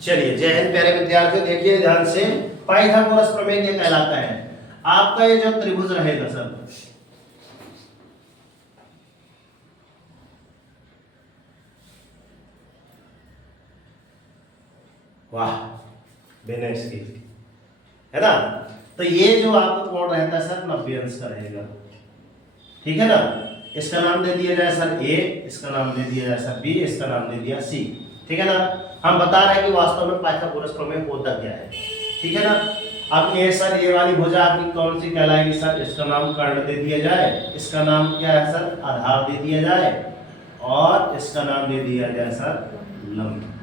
चलिए, जय हिंद प्यारे विद्यार्थियों, देखिए ध्यान से, पाइथागोरस प्रमेय क्या कहलाता है। आपका ये जो त्रिभुज रहेगा सर, वाह बेनेस की है ना, तो ये जो आपका कोण रहता है सर 90 अंश का रहेगा, ठीक है ना। इसका नाम दे दिया जाए सर ए, इसका नाम दे दिया जाए सर बी, इसका नाम दे दिया सी, ठीक है ना। हम बता रहे हैं कि वास्तव में पाइथागोरस प्रमेय होता क्या है, ठीक है ना। अब ये सर ये वाली भुजा आपकी कौन सी कहलाएगी सर, इसका नाम कर्ण दे दिया जाए, इसका नाम क्या है सर आधार दे दिया जाए, और इसका नाम दे दिया जाए सर लंब।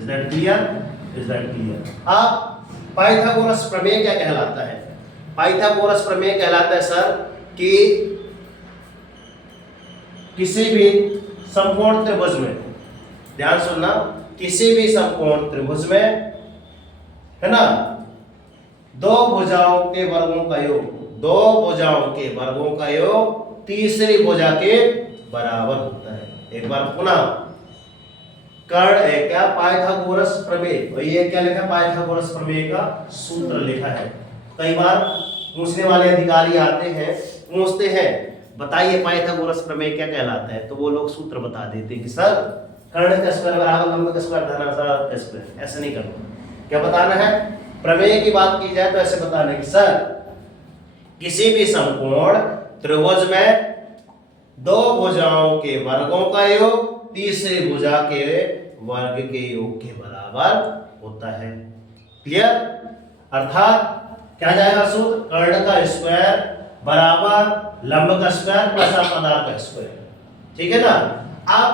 Is that clear? Is that clear? अब पाइथागोरस प्रमेय क्या कहलाता है? पाइथागोरस प्रमेय कहलाता है सर कि किसी भी समकोण त्रिभुज में, ध्यान सुनना, किसी भी समकोण त्रिभुज में, है ना, दो भुजाओं के वर्गों का योग, दो भुजाओं के वर्गों का योग तीसरी भुजा के बराबर होता है। एक बार पुनः, कर्ण है क्या पाइथागोरस प्रमेय, और ये क्या लिखा पाइथागोरस प्रमेय का सूत्र लिखा है। कई बार पूछने वाले अधिकारी आते हैं, पूछते हैं बताइए पाइथागोरस प्रमेय क्या कहलाता है, तो वो लोग सूत्र बता देते हैं कि सर कर्ण का स्क्वायर बराबर लंब का स्क्वायर धन आधार का स्क्वायर। ऐसा नहीं करना, क्या बताना है, प्रमेय की बात की जाए तो ऐसे बताना है कि सर किसी भी समकोण त्रिभुज में दो भुजाओं के वर्गों का योग तीसरी भुजा के वर्ग के योग के बराबर होता है। क्लियर? अर्थात क्या जाएगा सूत्र, कर्ण का स्क्वायर बराबर लंब का स्क्वायर प्लस आधार का स्क्वायर, ठीक है ना। अब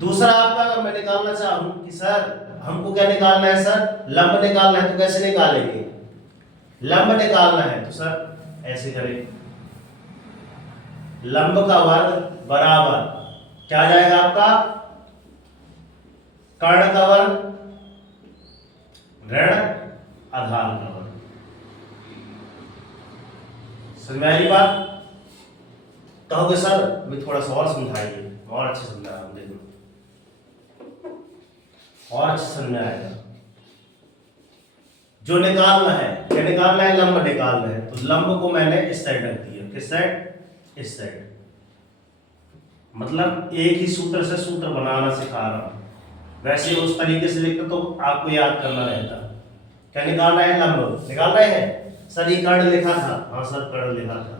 दूसरा आपका अगर मैं निकालना चाहूं कि सर हमको क्या निकालना है सर, लंब निकालना है, तो कैसे निकालेंगे, लंब निकालना है तो सर ऐसे करें, लंब का वर्ग बराबर क्या जाएगा आपका, कर्ण का वर्ग ऋण आधार का वर्ग। समझ में आई बात? कहोगे सर भी थोड़ा सा और समझाइए, और अच्छे समझा हम देखो, और अच्छे समझ आएगा। जो निकालना है, क्या निकालना है, लंब निकालना है, तो लंब को मैंने इस साइड रख दिया, किस साइड, इस साइड, मतलब एक ही सूत्र से सूत्र बनाना सिखा रहा हूं, वैसे उस तरीके से लिखते तो आपको याद करना रहता। क्या निकालना है, लंब निकालना है सर, ये कर्ण लिखा था, हाँ सर कर्ण लिखा था,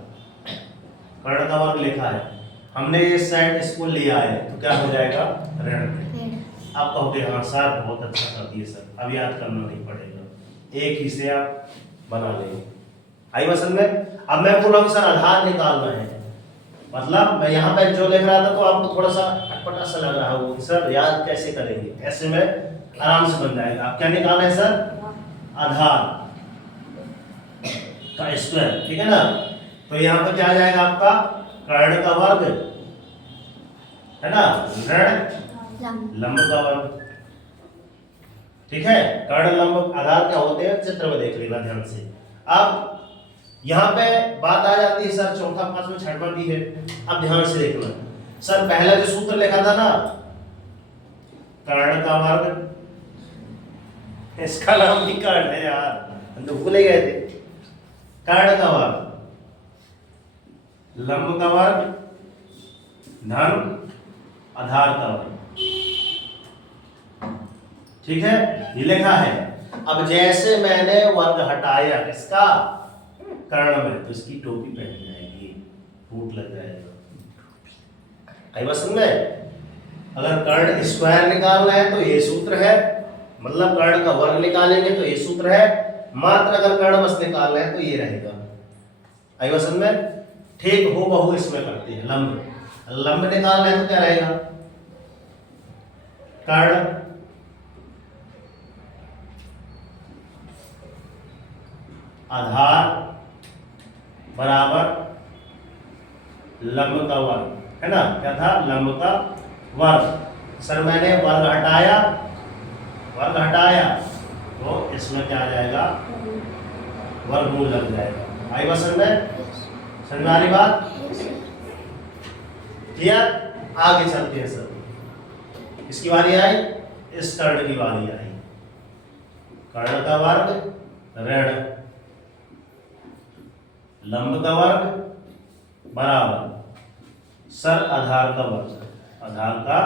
कर्ण का वर्ग लिखा है, हमने इस साइड इसको लिया है, तो क्या हो जाएगा ऋण। आप कहोगे हाँ सर बहुत अच्छा कर दिए सर, अब याद करना नहीं पड़ेगा, एक ही से आप बना लेंगे। आई बात समझ में? अब मैं बोल रहा हूँ सर आधार निकालना है, मतलब मैं यहाँ पे जो लिख रहा था तो आपको थोड़ा सा अटपटा सा लग रहा होगा कि सर याद कैसे करेंगे, ऐसे में आराम से बन जाएगा। आप क्या निकालना है सर, आधार का स्क्वायर, ठीक है ना। तो यहाँ पे क्या आ जाएगा आपका कर्ण का वर्ग, है ना, ऋण लंब का वर्ग, ठीक है। कर्ण लंब आधार क्या होते हैं चित्र में देख लेना ध्यान से। अब यहाँ पे बात आ जाती है सर चौथा पांचवा छठवां भी है, अब ध्यान से देखना सर, पहला जो सूत्र लिखा था ना कर्ण का वर्ग, इसका नाम भी कर्ण है यार, हम तो भूल ही गए थे, कर्ण का वर्ग लंब का वर्ग धन आधार का वर्ग, ठीक है, ये लिखा है। अब जैसे मैंने वर्ग हटाया किसका, कर्ण में, तो इसकी टोपी पहन जाएगी, फूट लग जाएगा। आई बात समझ में? अगर कर्ण स्क्वायर निकालना है तो ये सूत्र है, मतलब कर्ण का वर्ग निकालेंगे तो ये सूत्र है, मात्र अगर कर्ण बस निकालना है तो ये रहेगा। आई बात समझ में? ठीक हो बहु इसमें करते हैं, लंब, लंब निकालना है तो क्या रहेगा, कर्ण आधार बराबर लंब का वर्ग, है ना, क्या था लंब का वर्ग। सर मैंने वर्ग हटाया, वर्ग हटाया तो इसमें क्या आ जाएगा, वर्गमूल लग जाएगा। आई बात समझ में? समझ में आ रही बात? क्लियर? आगे चलते हैं सर, इसकी बारी आई, इस कर्ण की बारी आई, कर्ण का वर्ग ऋण लंब का वर्ग बराबर सर आधार का वर्ग, आधार का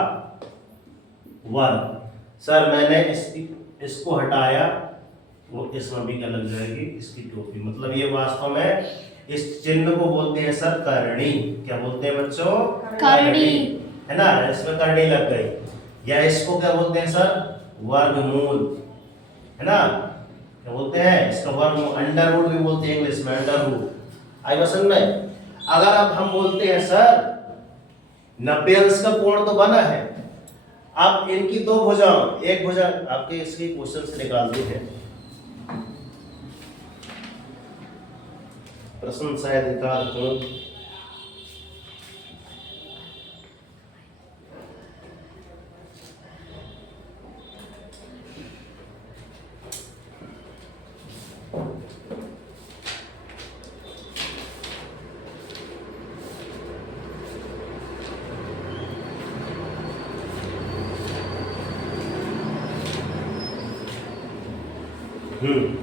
वर्ग। सर मैंने इसको हटाया, वो इसमें भी क्या लग जाएगी, इसकी टोपी। मतलब ये वास्तव में इस चिन्ह को बोलते हैं सर करणी। क्या बोलते हैं बच्चों? करणी, है ना, इसमें करणी लग गई। या इसको क्या बोलते हैं सर? वर्गमूल, है ना। क्या बोलते हैं इसका? वर्गमूल, अंडर रूट भी बोलते हैं इंग्लिश में, अंडर रूट। आई बात समझ में? अगर अब हम बोलते हैं सर 90 अंश का कोण तो बना है, अब इनकी दो भुजाओं, एक भुजा आपके इसके क्वेश्चन से निकालते हैं, प्रश्न शायद निकाल दूं।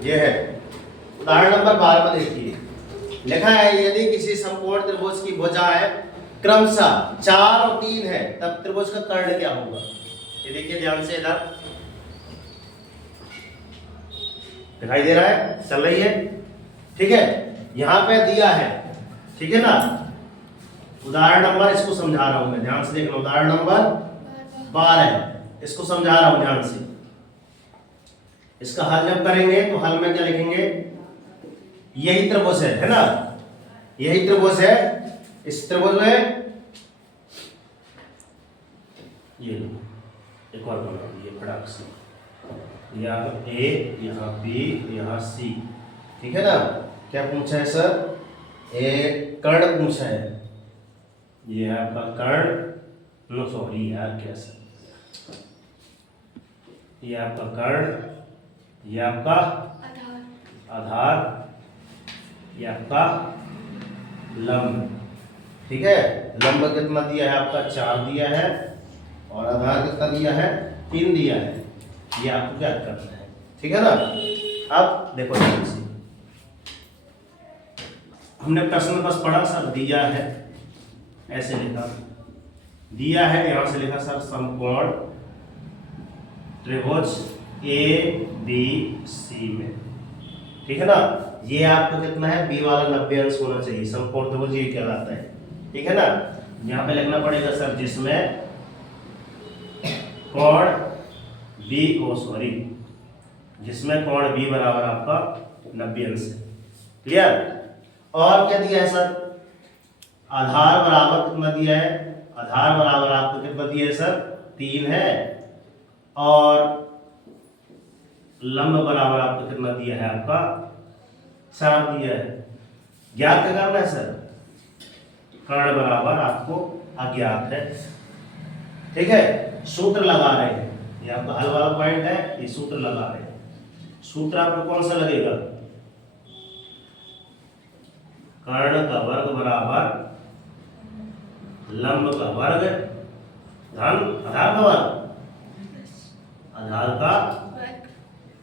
ये है उदाहरण नंबर 12 में देखिए, लिखा है यदि किसी समकोण त्रिभुज की भुजाएं क्रमशः 4 और 3 है, तब त्रिभुज का कर्ण क्या होगा? ये देखिए ध्यान से, इधर दिखाई दे रहा है, चल रही है, ठीक है। यहां पे दिया है, ठीक है ना। उदाहरण नंबर, इसको समझा रहा हूं मैं, ध्यान से देखना। उदाहरण नंबर 12 इसको समझा रहा हूं ध्यान से। इसका हल जब करेंगे तो हल में क्या लिखेंगे? यही त्रिभुज है ना, यही त्रिभुज है। इस त्रिभुज में ये लो, एक और बना दिए फटाक से, यहाँ ए, यहाँ बी, यहाँ सी, ठीक है ना। क्या पूछा है सर? एक कर्ण पूछा है। ये है आपका कर्ण, नो सॉरी यार, क्या सर, ये आपका कर्ण, ये आपका आधार, ये आपका लंब, ठीक है। लंब कितना दिया है आपका? 4 दिया है, और आधार कितना दिया है? 3 दिया है। ये आपको क्या करना है, ठीक है ना। अब देखो ध्यान से, हमने प्रश्न बस पढ़ा सर, दिया है ऐसे लिखा, दिया है यहां से लिखा सर समकोण त्रिभुज ए बी सी में, ठीक है ना। ये आपको कितना है? बी वाला 90 अंश होना चाहिए, समकोण त्रिभुज ये कहलाता है, ठीक है ना। यहाँ पे लिखना पड़ेगा सर जिसमें कोण बी, ओ सॉरी, जिसमें कोण बी बराबर आपका 90 अंश है, क्लियर। और क्या दिया है सर? आधार बराबर कितना दिया है? आधार बराबर आपको कितना दिया है सर? 3 है, और लंब बराबर आपको कितना दिया है? आपका 4 दिया है। ज्ञात क्या करना है सर? कर्ण बराबर आपको अज्ञात है, ठीक है। सूत्र लगा रहे हैं, ये आपका हल वाला पॉइंट है, ये सूत्र लगा रहे हैं। सूत्र आपको कौन सा लगेगा? कर्ण का वर्ग बराबर लंब का वर्ग धन आधार का वर्ग, आधार का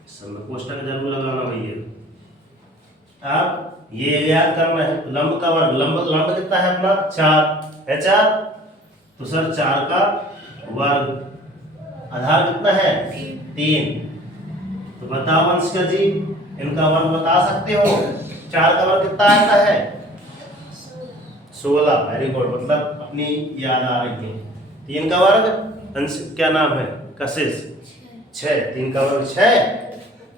समय कोष्टक जरूर लगाना भैया। अब ये याद करना है, लंब का वर्ग, लंब कितना है अपना? 4 है, 4, तो सर 4 का वर्ग, आधार कितना है? 3, तो बताओ अंश का जी, इनका वर्ग बता सकते हो? 4 का वर्ग कितना आता है? 16, वेरी गुड, मतलब अपनी याद आ रही है। 3 का वर्ग अंश क्या नाम है? कशिश 6, 3 का वर्ग 6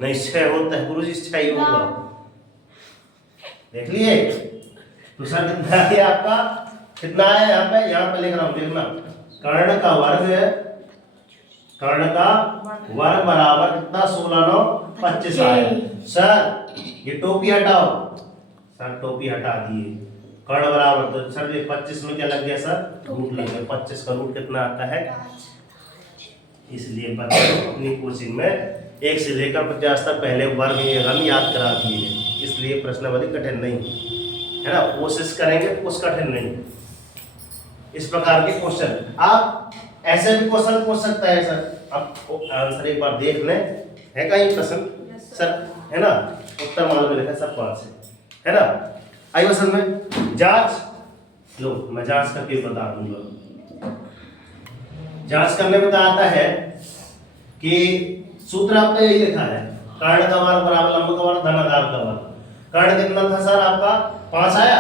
नहीं, 6 होता है गुरुजी, 6 ही होगा, देख लिए। तो सर कितना है आपका? कितना है यहाँ पे लिख रहा हूँ, देखना। कर्ण का वर्ग है, कर्ण का वर्ग बराबर कितना? 16 9 25 आया। सर ये टोपी हटाओ, सर टोपी हटा दिए, कर्ण बराबर, तो सर ये 25 में क्या लग गया सर? रूट लग गया। 25 का रूट कितना आता है? इसलिए बच्चों अपनी कोचिंग में 1 से लेकर 50 तक पहले वर्ग नियम याद करा दिए हैं, इसलिए प्रश्नावली कठिन नहीं है ना। कोशिश करेंगे कुछ कठिन नहीं। इस प्रकार के क्वेश्चन आप ऐसे भी क्वेश्चन पूछ सकता है सर, अब आंसर एक बार देख लें, है कहीं प्रश्न सर, है ना, उत्तर मालूम में लिखा सब 5 है ना। आई पसंद में जांच लो, मैं जांच करके बता दूंगा। जांच करने में आता है कि सूत्र आपका यही लिखा है, कर्ण का वर्ग बराबर लंब का वर्ग धन आधार का वर्ग। कर्ण कितना था सर आपका 5 आया,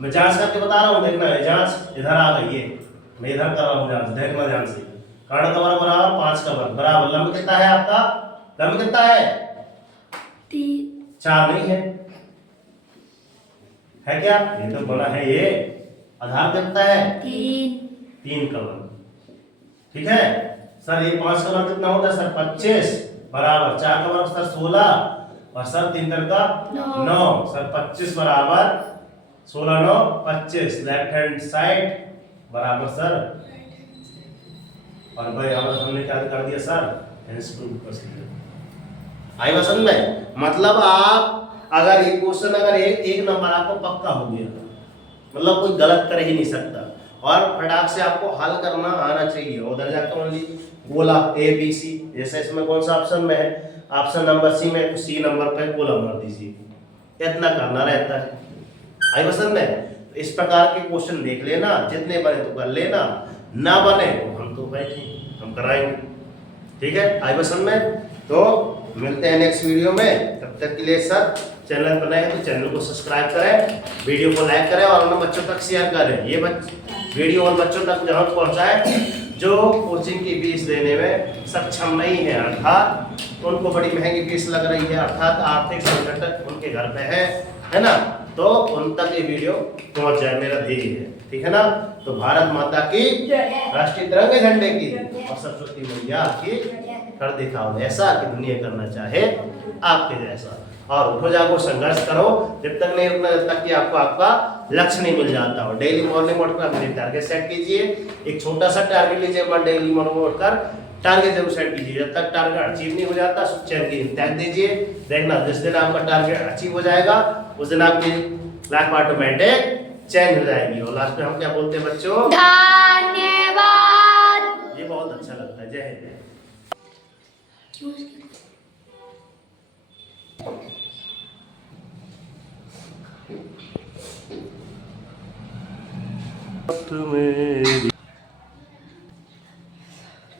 मैं जांच करके बता रहा हूँ, देखना है जांच इधर आ गई है, मैं इधर कर रहा हूँ जांच, देखना ध्यान से। कर्ण का वर्ग बराबर 5 का वर्ग बराबर लंब कितना है आपका, लंब कितना है 4 नहीं है क्या, ये तो बड़ा है ये। आधार कितना है 3 का वर्ग, ठीक है सर। ये 5 का वर्ग कितना होता है सर 25 बराबर 4 का वर्ग सर 16 और सर 3 का 9 सर 25 बराबर 16 9 25 लेफ्ट हैंड साइड बराबर सर, और भाई हमने क्या कर दिया सर आई पसंद में। मतलब आप अगर ये क्वेश्चन अगर एक नंबर आपको पक्का हो गया, मतलब कोई गलत कर ही नहीं सकता, और फटाक से आपको हल करना आना चाहिए। उधर जाकर मान लीजिए गोला ए बी सी, जैसे इसमें कौन सा ऑप्शन में है, ऑप्शन नंबर सी में, सी नंबर पे गोला मार दीजिए, इतना करना रहता है। आई पसंद में इस प्रकार के क्वेश्चन देख लेना, जितने बने तो कर लेना, ना बने तो हम तो बैठे हम कराएंगे, ठीक है। आई पसंद में तो मिलते हैं नेक्स्ट वीडियो में, तब तक के लिए सर चैनल पर नए हैं तो चैनल को सब्सक्राइब करें, वीडियो को लाइक करें और उन बच्चों तक शेयर करें। ये वीडियो उन बच्चों तक जहाँ पहुँचाए जो कोचिंग की फीस देने में सक्षम नहीं है, अर्थात उनको बड़ी महंगी फीस लग रही है, अर्थात आर्थिक संकट उनके घर पे है ना, तो उन तक ये वीडियो पहुंच जाए, मेरा ध्येय है, ठीक है ना। तो भारत माता की, राष्ट्रीय तिरंगे झंडे की और सरस्वती मैया की कर दिखाओ ऐसा कि दुनिया करना चाहे आपके जैसा, और उठो जागो संघर्ष करो, जब तक नहीं उठना, जब तक कि आपको आपका लक्ष्य नहीं मिल जाता हो। डेली मॉर्निंग उठकर अपने टारगेट सेट कीजिए, एक छोटा सा टारगेट लीजिए, एक बार डेली मॉर्निंग उठकर टारगेट जरूर सेट कीजिए। जब तक टारगेट अचीव नहीं हो जाता चैन की त्याग दीजिए, देखना जिस दिन आपका टारगेट अचीव हो जाएगा उस दिन आपकी लाइफ ऑटोमेटिक चेंज हो जाएगी। और लास्ट में हम क्या बोलते हैं बच्चों, धन्यवाद। ये बहुत अच्छा लगता है। जय हिंद। मेरी